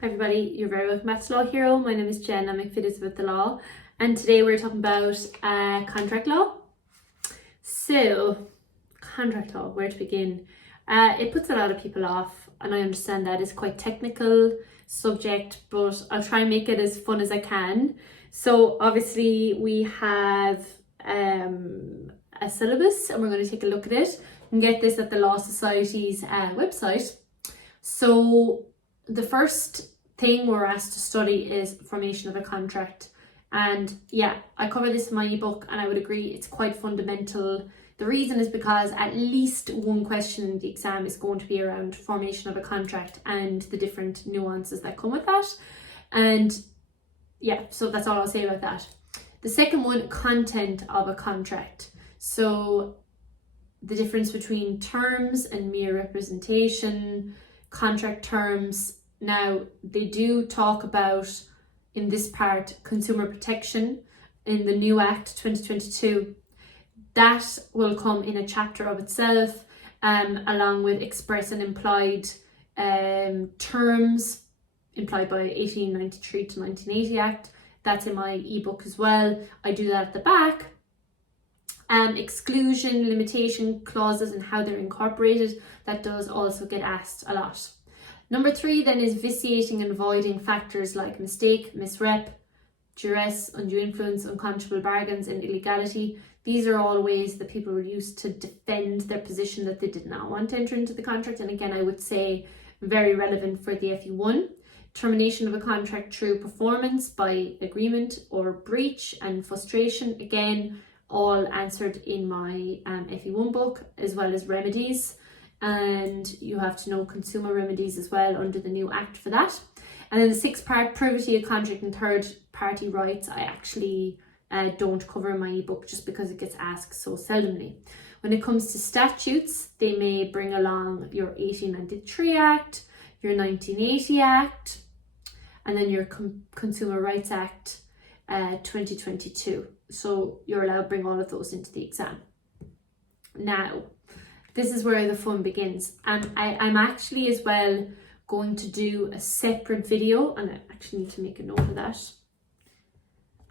Hi everybody, you're very welcome back to Law Hero. My name is Jen, I'm McFitters with the law, and today we're talking about contract law. So, contract law, where to begin? It puts a lot of people off, and I understand that it's quite technical subject, but I'll try and make it as fun as I can. So obviously we have a syllabus, and we're going to take a look at it. You can get this at the Law Society's website. So the first thing we're asked to study is formation of a contract, and yeah, I cover this in my ebook, and I would agree it's quite fundamental. The reason is because at least one question in the exam is going to be around formation of a contract and the different nuances that come with that. And yeah, so that's all I'll say about that. The second one, content of a contract. So the difference between terms and mere representation, contract terms. Now, they do talk about, in this part, consumer protection in the new Act 2022. That will come in a chapter of itself, along with express and implied terms implied by 1893 to 1980 Act. That's in my ebook as well. I do that at the back. Exclusion, limitation clauses and how they're incorporated. That does also get asked a lot. Number 3 then is vitiating and avoiding factors like mistake, misrep, duress, undue influence, unconscionable bargains and illegality. These are all ways that people were used to defend their position that they did not want to enter into the contract. And again, I would say very relevant for the Fe1. Termination of a contract through performance by agreement or breach and frustration. Again, all answered in my Fe1 book, as well as remedies. And you have to know consumer remedies as well under the new act for that. And then the 6th part, privity of contract and third party rights, I actually don't cover in my ebook just because it gets asked so seldomly. When it comes to statutes, they may bring along your 1893 Act, your 1980 Act, and then your Consumer Rights Act 2022. So you're allowed to bring all of those into the exam. Now, this is where the fun begins. And I'm actually as well going to do a separate video, and I actually need to make a note of that,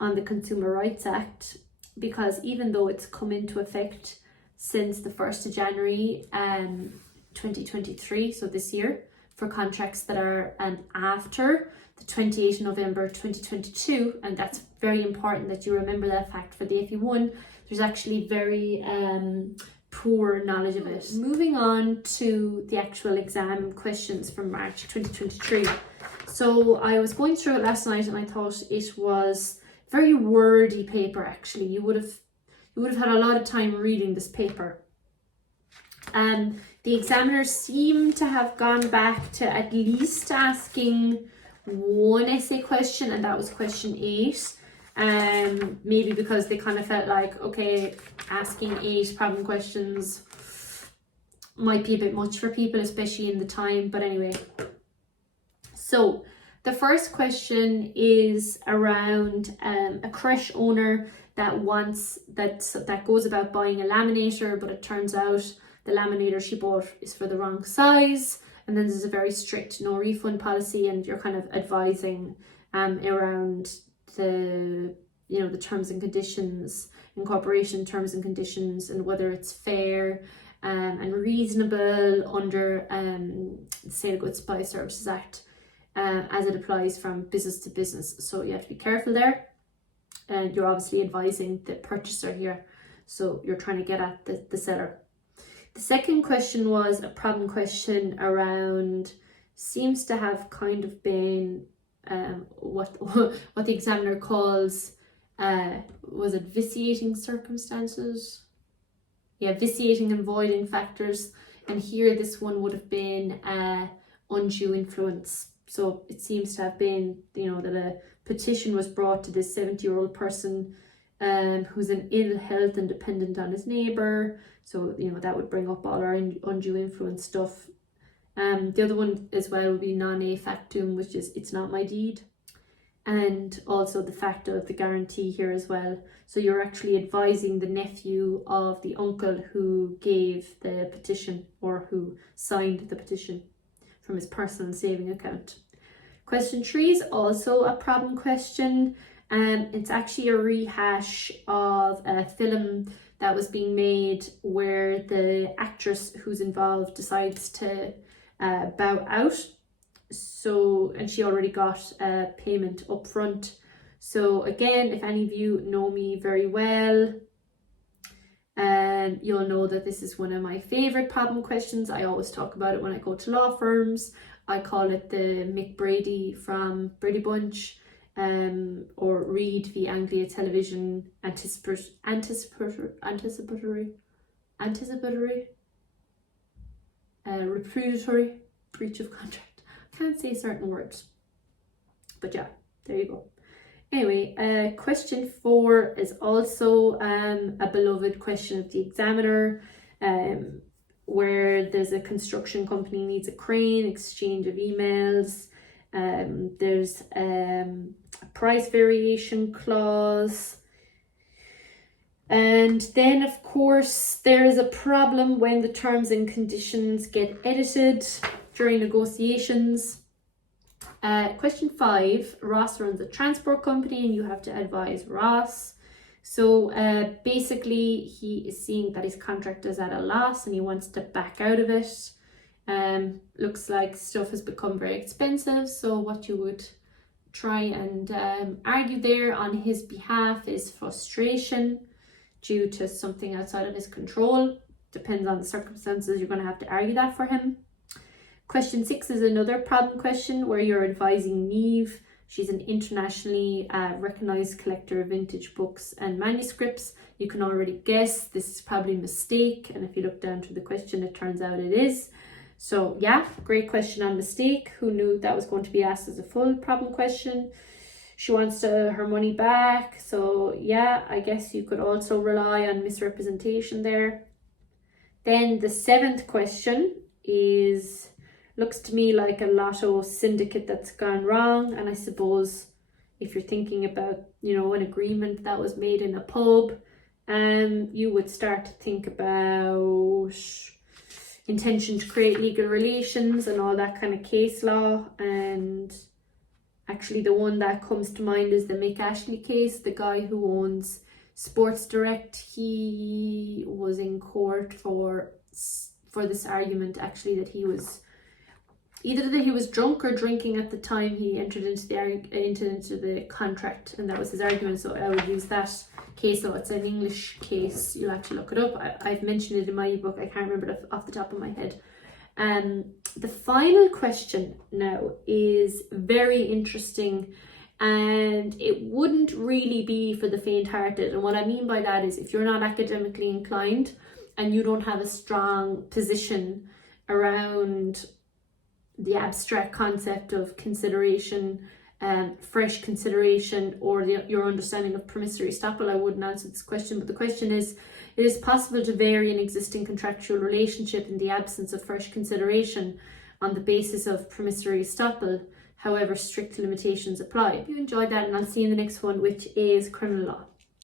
on the Consumer Rights Act, because even though it's come into effect since the 1st of January 2023, so this year, for contracts that are after the 28th of November 2022, and that's very important that you remember that fact for the Fe1, there's actually very poor knowledge of it. Moving on to the actual exam questions from March 2023. So I was going through it last night and I thought it was very wordy paper actually. You would have had a lot of time reading this paper. The examiners seem to have gone back to at least asking one essay question, and that was question 8. Maybe because they kind of felt like, okay, asking 8 problem questions might be a bit much for people, especially in the time. But anyway, so the first question is around a creche owner that goes about buying a laminator, but it turns out the laminator she bought is for the wrong size, and then there's a very strict no refund policy, and you're kind of advising around the terms and conditions, incorporation terms and conditions, and whether it's fair and reasonable under the Sale of Goods Supply Services Act as it applies from business to business. So you have to be careful there, and you're obviously advising the purchaser here, so you're trying to get at the seller. The second question was a problem question around, seems to have kind of been what the examiner calls, was it vitiating circumstances? Yeah, vitiating and voiding factors. And here this one would have been undue influence. So it seems to have been, that a petition was brought to this 70-year-old person who's in ill health and dependent on his neighbour. So, that would bring up all our undue influence stuff. The other one as well would be non-a factum, which is it's not my deed. And also the fact of the guarantee here as well. So you're actually advising the nephew of the uncle who gave the petition or who signed the petition from his personal saving account. Question 3 is also a problem question. It's actually a rehash of a film that was being made where the actress who's involved decides to bow out. So, and she already got a payment up front. So again, if any of you know me very well, you'll know that this is one of my favorite problem questions. I always talk about it when I go to law firms. I call it the Mick Brady from Brady Bunch, or read the Anglia Television anticipatory repudiatory breach of contract. I can't say certain words, but yeah, there you go. Anyway, question 4 is also a beloved question of the examiner, where there's a construction company needs a crane, exchange of emails, there's a price variation clause, and then of course there is a problem when the terms and conditions get edited during negotiations. Question 5, Ross runs a transport company and you have to advise Ross. So basically he is seeing that his contract is at a loss and he wants to back out of it. Looks like stuff has become very expensive, so what you would try and argue there on his behalf is frustration due to something outside of his control. Depends on the circumstances, you're going to have to argue that for him. Question 6 is another problem question where you're advising Neve. She's an internationally recognized collector of vintage books and manuscripts. You can already guess this is probably a mistake, and if you look down to the question, it turns out it is. So yeah, great question on mistake. Who knew that was going to be asked as a full problem question? She wants her money back. So yeah, I guess you could also rely on misrepresentation there. Then the 7th question looks to me like a lotto syndicate that's gone wrong. And I suppose if you're thinking about, an agreement that was made in a pub, you would start to think about intention to create legal relations and all that kind of case law. And actually the one that comes to mind is the Mick Ashley case, the guy who owns Sports Direct. He was in court for this argument, actually, that he was drunk or drinking at the time he entered into the contract, and that was his argument. So I would use that case. So it's an English case, you'll have to look it up. I've mentioned it in my ebook, I can't remember it off the top of my head. The final question now is very interesting, and it wouldn't really be for the faint-hearted. And what I mean by that is if you're not academically inclined and you don't have a strong position around the abstract concept of consideration, fresh consideration, or your understanding of promissory estoppel, I wouldn't answer this question. But the question is, it is possible to vary an existing contractual relationship in the absence of fresh consideration on the basis of promissory estoppel. However, strict limitations apply. If you enjoyed that, and I'll see you in the next one, which is criminal law.